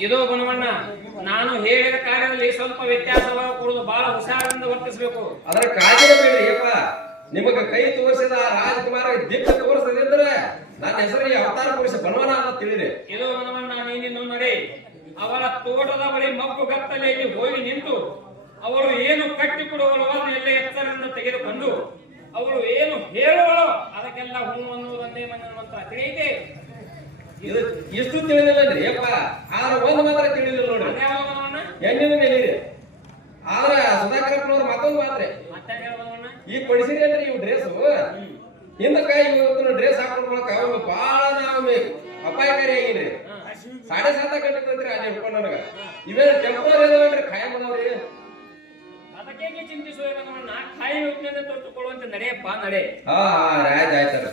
ಇದು ಗುಣವನ್ನ ನಾನು ಹೇಳಿದ ಕಾರ್ಯದಲ್ಲಿ ಸ್ವಲ್ಪ ವ್ಯತ್ಯಾಸವಾಗ ಕೊಡುದು ಬಹಳ ಹುಷಾರದಿಂದ ವರ್ತಿಸಬೇಕು. ಅದರ ಕಾಜಿನ ಬೇಡಿ ಯಪ್ಪ ನಿಮಗ ಕೈ ತೋರಿಸಿದ ರಾಜಕುಮಾರ ದಿಕ್ಕ ತೋರಿಸದಿದ್ರೆ ನನ್ನ ಹೆಸರಿಗೆ ಅವತಾರ ಪುರುಷ ಬನವನ ಅಂತ ತಿಳಿದೆ ಇದು ಗುಣವನ್ನ ನೀನಿನ್ನು ನಡೆ. ಅವರ ತೋಟದ ಬಳಿ ಮಗ್ಗು ಗತ್ತಲೆಯಲ್ಲಿ ಹೋಗಿ ನಿಂತು ಅವರು ಏನು ಕಟ್ಟಿಕೊಡುವಳು ಅದನ್ನು ಎಲ್ಲ ಎತ್ತರದಿಂದ ತೆಗೆದುಕೊಂಡು ಅವರು ಏನು ಹೇಳುವಳೋ ಅದಕ್ಕೆಲ್ಲ ಹೂ ಅನ್ನುವುದನ್ನೇ ನನ್ನ ಮಂತ್ರ ಇದು ಇಷ್ಟು ತಿಳಿದಿಲ್ಲನ್ರಿ ಯಪ್ಪ ಆದ್ರೆ ಒಂದು ಮಾತ್ರ ತಿಳಿದಿಲ್ಲ ನೋಡ್ರಿ. ಹೆಣ್ಣಿನ ನೆಲಿರಿ ಆದ್ರ ಸುಧಾಕರಪ್ಪನವ್ರ ಮತ್ತೊಂದು ಮಾತ್ರ. ಈಗ ಕೊಡಿಸಿರಿ ಅಂದ್ರೆ ಇವು ಡ್ರೆಸ್ ಹಿಂದಕ್ಕ ಇವತ್ತಿನ ಡ್ರೆಸ್ ಹಾಕೊಂಡ್ಕೊಳಕ ಅವ್ನು ಬಾಳ ನಾವು ಅಪಾಯಕಾರಿ ಆಗಿನ್ರಿ. ಸಾಡೆ ಸಾತ ಕಟ್ಟಿದ್ರೆ ಅಲ್ಲಿ ಹಿಡ್ಕೊಂಡು ನನಗ. ಇವೇನು ಕೆಂಪು ಇದಾವಲ್ರಿ ಖಾಯಂ ಅದಾವ್ರಿ? ಅದಕ್ಕೆ ಚಿಂತಿಸುವ ಕಾಯಿ ಯೋಜನೆ ತೊಟ್ಟುಕೊಳ್ಳುವಂತೆ ನಡೆಯಪ್ಪ ನಡೆ. ಹಾ ಹಾ ಆಯ್ತು ಆಯ್ತಾರ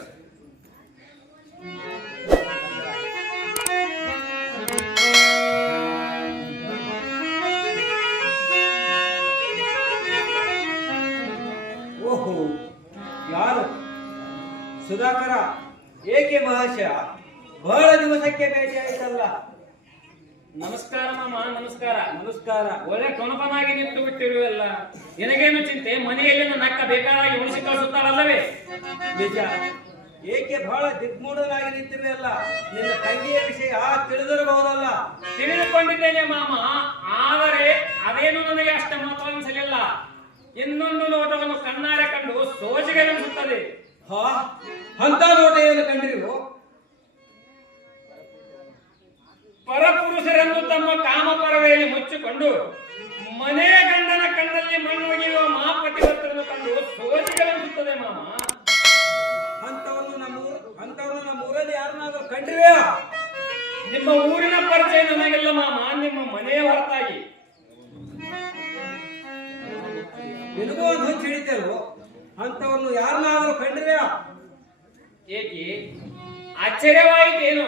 ಸುಧಾಕರ ಏಕೆ ಮಹಾಶಯ ಬಹಳ ದಿವಸಕ್ಕೆ ಭೇಟಿ ಆಯ್ತಲ್ಲ? ನಮಸ್ಕಾರ ಮಾಮ ನಮಸ್ಕಾರ. ನಮಸ್ಕಾರ. ಒಳ್ಳೆ ಕೊನಪನಾಗಿ ನಿಂತು ಬಿಟ್ಟಿರುವಲ್ಲ. ನಿನಗೇನು ಚಿಂತೆ? ಮನೆಯಲ್ಲಿ ನನ್ನ ಅಕ್ಕ ಬೇಕಾದಾಗಿ ಉಳಿಸಿ ಕಳಿಸುತ್ತಾರಲ್ಲವೇ? ನಿಜ. ಏಕೆ ಬಹಳ ದಿಗ್ಮೂಢನಾಗಿ ಅಲ್ಲ? ನಿನ್ನ ತಂಗಿಯ ವಿಷಯ ತಿಳಿದಿರಬಹುದಲ್ಲ? ತಿಳಿದುಕೊಂಡಿದ್ದೇನೆ ಮಾಮ. ಆದರೆ ಅದೇನು ನನಗೆ ಅಷ್ಟ ಮಹತ್ವವೆನಿಸಲಿಲ್ಲ ಇನ್ನೊಂದು ನೋಟವನ್ನು ಕಣ್ಣಾರೆ ಕಂಡು ಅಂತ ಏನು ಕಂಡಿರು. ಪರಪುರುಷರೆಂದು ತಮ್ಮ ಕಾಮ ಪರವೆಯಲ್ಲಿ ಮುಚ್ಚಿಕೊಂಡು ಮನೆ ಗಂಡನ ಕಣ್ಣಲ್ಲಿ ಮಣ್ಣು ಒಗೆಯುವ ಮಹಾಪತಿವರ್ತರನ್ನು ಕಂಡು ಸೋಜಿಗೆನಿಸುತ್ತದೆ ಮಾಮ. ಅಂತವನ್ನು ನಮ್ಮ ಅಂತವನ್ನು ನಮ್ಮ ಊರಲ್ಲಿ ಯಾರನ್ನಾದ್ರೂ ಕಂಡಿರುವೆಯಾ? ನಿಮ್ಮ ಊರಿನ ಪರಿಚಯ ನನಗಿಲ್ಲ ಮಾಮ ನಿಮ್ಮ ಮನೆಯ ಹೊರತಾಗಿ. ನಿನಗೂ ಒಂದು ಹುಚ್ಚು ಅಂತವನ್ನು ಯಾರನ್ನಾದರೂ ಕಂಡಿರುವೆಯಾ ಏಕೆ? ಆಶ್ಚರ್ಯವಾಯಿತೇನು?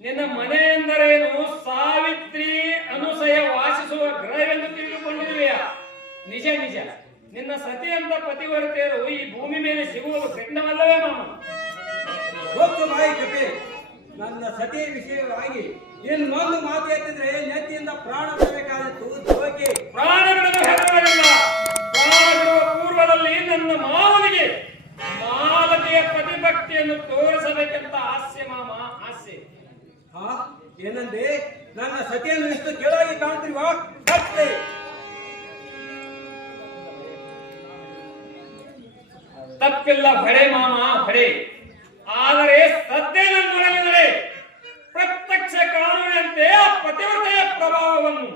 ನಿನ್ನ ಮನೆ ಎಂದರೇನು ಸಾವಿತ್ರಿ ಅನುಸಯ ವಾಸಿಸುವ ಗ್ರಹವೆಂದು ತಿಳಿದುಕೊಂಡಿರುವೆಯಾ? ನಿಜ ನಿಜ. ನಿನ್ನ ಸತಿ ಸತಿಯಂತ ಪತಿವರ್ತೆಯರು ಈ ಭೂಮಿ ಮೇಲೆ ಸಿಗುವುದು ಖಂಡವಲ್ಲವೇ ಮಾಮ? ಗೊತ್ತು ಬಾಯಿ ಕಪಿ. ನನ್ನ ಸತಿ ವಿಷಯವಾಗಿ ಇನ್ನೊಂದು ಮಾತು ಎತ್ತಿದ್ರೆ ನೆತ್ತಿಯಿಂದ ಪ್ರಾಣ ಬರಬೇಕಾದ ಪ್ರಾಣ ಹೆದರಲಿಲ್ಲ ಪ್ರಾಣ ಪೂರ್ವದಲ್ಲಿ ನನ್ನ ಮಾವನಿಗೆ ಮಾಲತೆಯ ಪ್ರತಿಭಕ್ತಿಯನ್ನು ತೋರಿಸಬೇಕೆಂತ ಹಾಸ್ಯ ಮಾಮ ಹಾಸ್ಯ ಹಾ ಏನಂದೆ? ನನ್ನ ಸತಿಯನ್ನು ಇಷ್ಟು ಕೆಳಗೆ ಕಾಣ್ತಿರುವ ಕತ್ತೆ ತಪ್ಪಿಲ್ಲ ಬಡೆ ಮಾಮ ಬಡೆ ಆದರೆ ಸದ್ಯ ನನ್ನ ಪ್ರತ್ಯಕ್ಷ ಕಾಣುವಂತೆ ಆ ಪತಿವ್ರತೆಯ ಪ್ರಭಾವವನ್ನು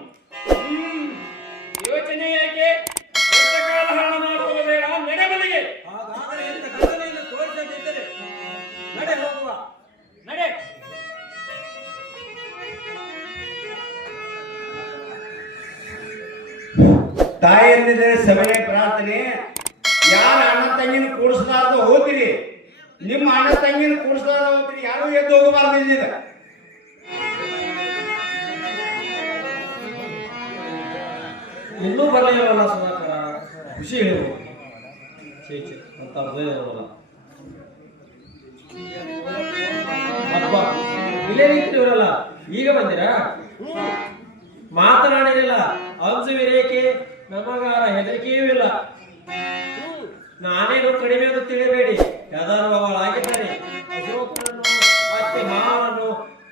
ತಾಯಿಯಲ್ಲಿದೆ ಸಭೆಯ ಪ್ರಾರ್ಥನೆ. ಯಾರ ಅಣ್ಣ ತಂಗಿನ ಕೂಡಿಸಲಾರ್ದ ಹೋಗ್ತೀರಿ. ನಿಮ್ಮ ಅಣ್ಣ ತಂಗಿನ ಕೂಡಿಸಲಾರ್ದ ಹೋಗ್ತೀರಿ. ಯಾರು ಎದ್ದು ಹೋಗಬಾರ್ದು ಇನ್ನೂ ಬರಲಿಲ್ಲವಲ್ಲ ಸುಧಾಕರ? ಖುಷಿ ಹೇಳ್ಬೋದು? ಇಲ್ಲೇ ನಿಂತಿರಲ್ಲ ಈಗ ಬಂದಿರಾ? ಮಾತನಾಡಿರಲಿಲ್ಲ. ಅಂಶವಿರೇಕೆ ನಮಗಾರ ಹೆದರಿಕೆಯೂ ಇಲ್ಲ. ನಾನೇನು ಕಡಿಮೆ ಎಂದು ತಿಳಿಬೇಡಿ ಯದಾನುಭವಗಳಾಗಿದ್ದಾರೆ ಅಶೋಕನನ್ನು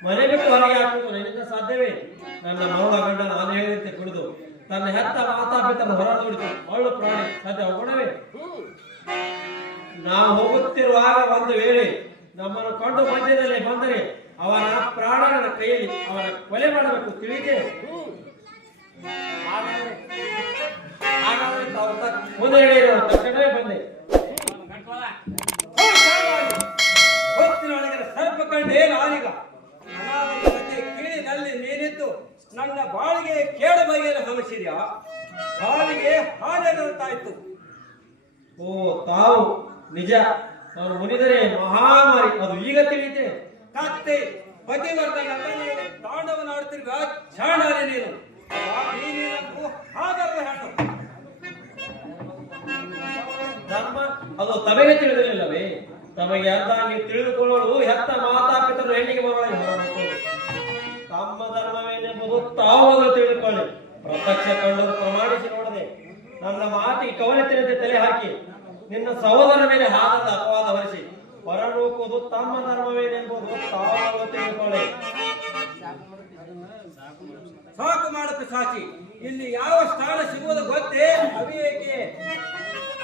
ಮನೆ ಬಿಟ್ಟು ಹೊರಗೆ ಹಾಕುವುದು ನನ್ನಿಂದ ಸಾಧ್ಯವೇ? ನನ್ನ ಮೌಲ ಗಂಡ ನಾನು ಹೇಳಿದಂತೆ ಕುಡಿದು ತನ್ನ ಹೆತ್ತ ಮಾತಾಪಿತನ ಹೊರ ನೋಡಿತು ಅವಳು ಪ್ರಾಣಿ ಸಾಧ್ಯ ಹೋಗೋಣವೇ? ನಾವು ಹೋಗುತ್ತಿರುವಾಗ ಒಂದು ವೇಳೆ ನಮ್ಮನ್ನು ಕಂಡು ಮಧ್ಯದಲ್ಲಿ ಬಂದರೆ ಅವನ ಪ್ರಾಣಗಳ ಕೈಯಲ್ಲಿ ಅವನ ಕೊಲೆ ಮಾಡಬೇಕು ತಿಳಿದೇ ಹಾಗಾದ್ರೆ ಹೇಳಿರೋ ಬಂದೆ ಹೊತ್ತಿನೊಳಗಿನ ಸರ್ಪ ಕಂಡೇ ನಾನೀಗ ಕೀಳಿನಲ್ಲಿ ನನ್ನ ಬಾಳಿಗೆ ಕೇಡು ಬಗೆಯನ್ನು ಹಮಸಿದ್ಯಾ ಬಾಳಿಗೆ ಹಾನಿಯಾದಂತಾಯ್ತು ಓ, ತಾವು ನಿಜ, ಅವರು ಮುನಿದರೆ ಮಹಾಮಾರಿ, ಅದು ಈಗ ತಿಳಿಯುತ್ತೆ. ಕತ್ತೆ, ಪತಿವರ್ಧನ ಅಲ್ಲನೆಯಲ್ಲಿ ತಾಂಡವನಾಡುತ್ತಿರುವ ಚಾಂಡಾಲಿ ನೀನು. ಧರ್ಮ, ಅದು ತಮಗೆ ತಿಳಿದಿರಲಿಲ್ಲವೇ? ತಮಗೆ ಅರ್ಧಾಗಿ ತಿಳಿದುಕೊಳ್ಳಲು ಹೆತ್ತ ಮಾತಾಪಿತರು ಹೆಣ್ಣಿಗೆ ಹೊರಬೇಕು ತಮ್ಮ ಧರ್ಮವೇನೆಂಬುದು ತಾವಾಗ ತಾವು ತಿಳಿದುಕೊಳ್ಳಿ. ಪ್ರತ್ಯಕ್ಷ ಕಂಡರು ಪ್ರಮಾಣಿಸಿ ನೋಡದೆ, ನನ್ನ ಮಾತಿಗೆ ತಿಳಿದೆ ತಲೆ ಹಾಕಿ, ನಿನ್ನ ಸಹೋದರ ಮೇಲೆ ಹಾರದ ಅಪವಾದ ಹೊರಿಸಿ ತಮ್ಮ ಧರ್ಮವೇನೆಂಬುದು ತಾವಾಗ ತಿಳಿದುಕೊಳ್ಳಿ. ಸಾಕು ಮಾಡುತ್ತೆ ಸಾಕಿ ಇಲ್ಲಿ ಯಾವ ಸ್ಥಾನ ಸಿಗುವುದು ಗೊತ್ತೇ? ಅವಿವೇಕೆ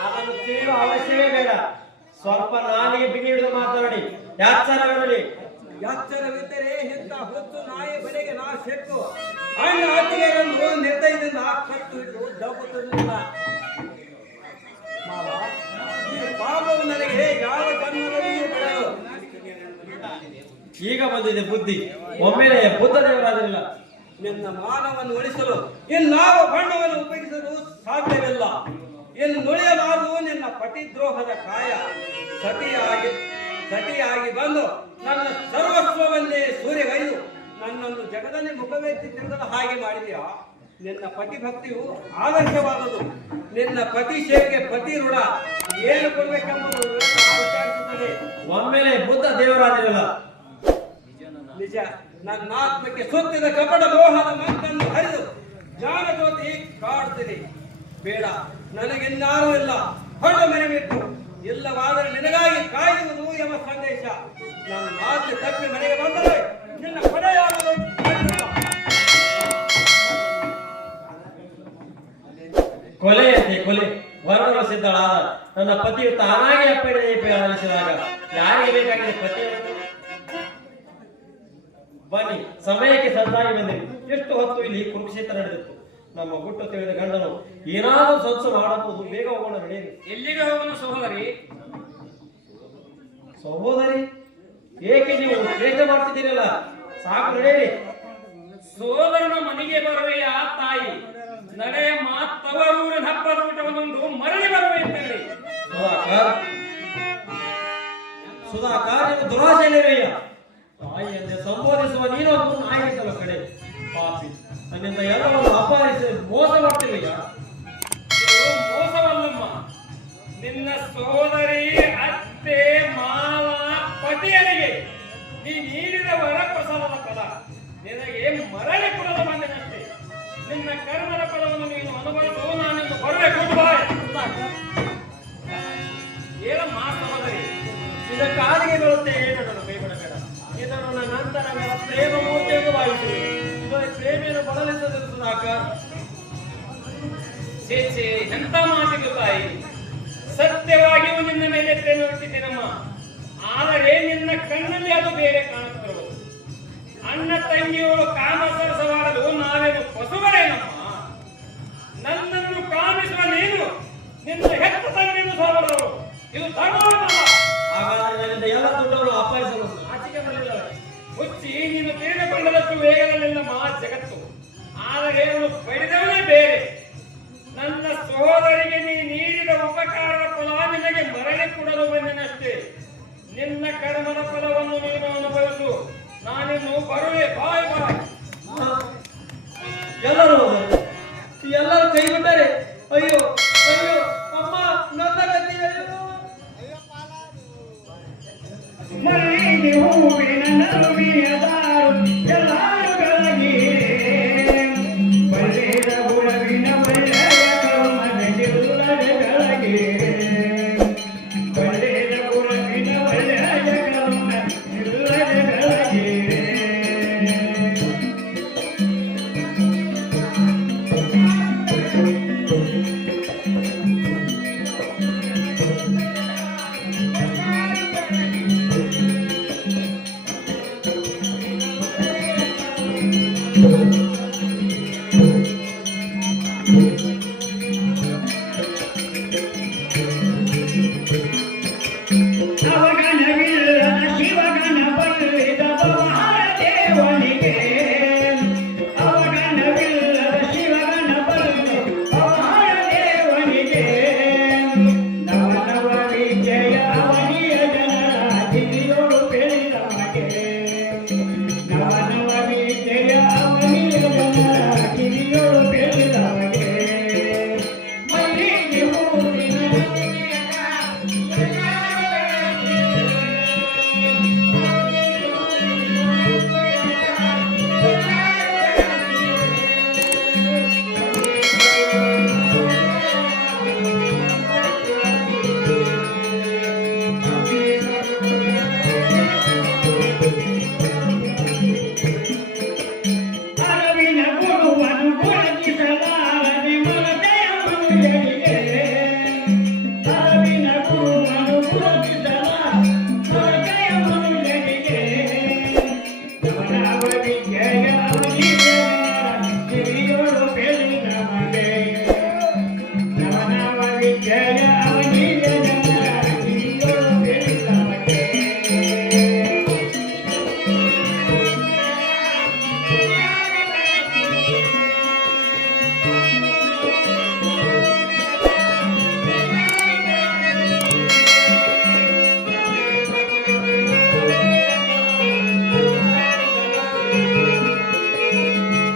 ಅದನ್ನು ತಿಳಿಯುವ ಅವಶ್ಯವೇ ಬೇಡ. ಸ್ವಲ್ಪ ನಾಲಿಗೆ ಬಿಗಿ ಹಿಡಿದು ಮಾತನಾಡಿ. ಯಾಚಾರವಿರಲಿ ಎಚ್ಚರವಿದ್ದರೆ ಎಂತ ಹೊತ್ತು ನಾಯಿ ಬಲೆಗೆ ನಾ ಸೆಟ್ಟು. ಅಣ್ಣ ಅತ್ತಿಗೆಯನ್ನು ನಿರ್ದಯದಿಂದ ಕಟ್ಟು ಇಟ್ಟು ದಬ್ಬುತ್ತಿರಲಿಲ್ಲ ಈ ಪಾಪವು ನನಗೆ ಯಾವ ಜನ್ಮದಲ್ಲಿ ಈಗ ಬಂದಿದೆ ಬುದ್ಧಿ. ಒಮ್ಮೆಲೆ ಬುದ್ಧ ದೇವರಾದಿಲ್ಲ ನಿನ್ನ ಮಾನವನ್ನು ಉಳಿಸಲು ಇನ್ನಾವ ಬಣ್ಣವನ್ನು ಉಪಯೋಗಿಸಲು ಸಾಧ್ಯವಿಲ್ಲ. ಇನ್ನು ನುಳಿಯಲಾರದು ನಿನ್ನ ಪತಿದ್ರೋಹದ ಕಾಯ. ಸತಿಯಾಗಿ ಸತಿಯಾಗಿ ಬಂದು ನನ್ನ ಸರ್ವಸ್ವವನ್ನೇ ಸೂರ್ಯಗೈದು ನನ್ನನ್ನು ಜಗದಲ್ಲಿ ಮುಖವೆತ್ತಿ ತಿರುಗದ ಹಾಗೆ ಮಾಡಿದೆಯಾ? ನಿನ್ನ ಪತಿ ಭಕ್ತಿಯು ಆದರ್ಶವಾದದು ನಿನ್ನ ಪತಿ ಶೇಖೆ ಪತಿ ಋಣ ಏನು ಕೊಡಬೇಕೆಂಬುದು ವಿಚಾರಿಸುತ್ತದೆ. ಒಮ್ಮೆಲೆ ಬುದ್ಧ ದೇವರಾದಿರಲ್ಲ. ನಿಜ. ನನ್ನ ಆತ್ಮಕ್ಕೆ ಸುತ್ತಿದ ಕಪಟ ಮೋಹದ ಮಾತನ್ನು ಹರಿದು ಜ್ಞಾನ ಜ್ಯೋತಿ ಕಾಡ್ತೀನಿ. ಬೇಡ ನನಗಿನ್ನಾರೂ ಇಲ್ಲ. ಮನೆ ಬಿಟ್ಟು. ಇಲ್ಲವಾದರೆ ನಿನಗಾಗಿ ಕಾಯುವುದು ಎಂಬ ಸಂದೇಶ. ನನ್ನ ಮಾತು ತಪ್ಪಿ ಮನೆಗೆ ಬಂದರೆ ನಿನ್ನ ಖಂಡಿತ. ಕೊಲೆಯಂತೆ ಕೊಲೆ ವರ್ಣಗಳು ಸಿದ್ಧಳಾದ ನನ್ನ ಪತಿಯು ತಾನಾಗಿ ಅಪ್ಪಣೆ ಅನಿಸಿದಾಗ ಯಾರಿಗೆ ಬೇಕಾಗಿದೆ ಪತಿ ಬನ್ನಿ ಸಮಯಕ್ಕೆ ಸದ್ದಾಗಿ ಬಂದಿರಿ ಎಷ್ಟು ಹೊತ್ತು ಇಲ್ಲಿ ಕುರುಕ್ಷೇತ್ರ ನಡೆದಿತ್ತು? ನಮ್ಮ ಗುಟ್ಟು ತಿಳಿದ ಗಂಡನು ಏನಾದರೂ ಸ್ವಚ್ಛ ಮಾಡಬಹುದು ಬೇಗ ಹೋಗೋಣ ನಡೆಯಿರಿ ಎಲ್ಲಿಗೆ ಹೋಗೋಣ ಸಹೋದರಿ? ಸಹೋದರಿ ಏಕೆ ನೀವು ಶ್ರೇಷ್ಠ ಮಾಡ್ತಿದ್ದೀರಲ್ಲ? ಸಾಕು ನಡೆಯಿರಿ ಸೋದರನ ಮನೆಗೆ ಬರುವೆಯ ತಾಯಿ ನಡೆಯ ಮಾತವರೂರಿನ ಹಬ್ಬದ ಊಟವನ್ನುಂಡು ಮರಳಿ ಬರುವೆ ಸುಧಾಕರ್. ಸುಧಾಕರ್ ದುರಾಸೆ ದುರಾಶೆಯಲ್ಲಿರಯ್ಯ ತಾಯಿಯಂತೆ ಸಂಬೋಧಿಸುವ ನೀನೊಂದು ನಾಯಿಗಿದ್ದಲ್ಲ ಕಡೆ. ಪಾಪಿ. ನನ್ನಿಂದ ಎಲ್ಲವನ್ನು ಅಪಹರಿಸಿ ಮೋಸ ಮಾಡ್ತಿರಯ್ಯ ಇದು ಮೋಸವಲ್ಲಮ್ಮ. ನಿನ್ನ ಸೋದರಿ ನನ್ನ ಪ್ರೇಮ ಮೂರ್ತಿಯನ್ನು ಭಾವಿಸಿದೆ ಇವರ ಪ್ರೇಮಿಯನ್ನು ಬದಲಿಸದಿರು ಸುಧಾಕರ್ ಛೇ ಛೇ ಎಂತ ಮಾತಿಗೆ ತಾಯಿ? ಸತ್ಯವಾಗಿಯೂ ನಿನ್ನ ಮೇಲೆ ಪ್ರೇಮ ಹುಟ್ಟಿದ್ದೇನಮ್ಮ ಆದರೆ ನಿನ್ನ ಕಣ್ಣಲ್ಲಿ ಅದು ಬೇರೆ ಕಾಣುತ್ತಿರುವುದು ಅಣ್ಣ ತಂಗಿಯವರು ಕಾಮ ಸರಸವಾಡಲು ನಾವೇನು ಪಶುಗಳೇನಮ್ಮ ನನ್ನನ್ನು ಕಾಮಿಸುವ ನೀನು ನಿನ್ನ ಹೆತ್ತ ತಂಗಿಯನ್ನು ಸಹೋದರರು ಇದು ಧರ್ಮವನ್ನಲ್ಲ వెయ్యి ఉంటారు అయ్యో అయ్యో అమ్మ నొందగత్తి మరి నువ్వు వినను వినదా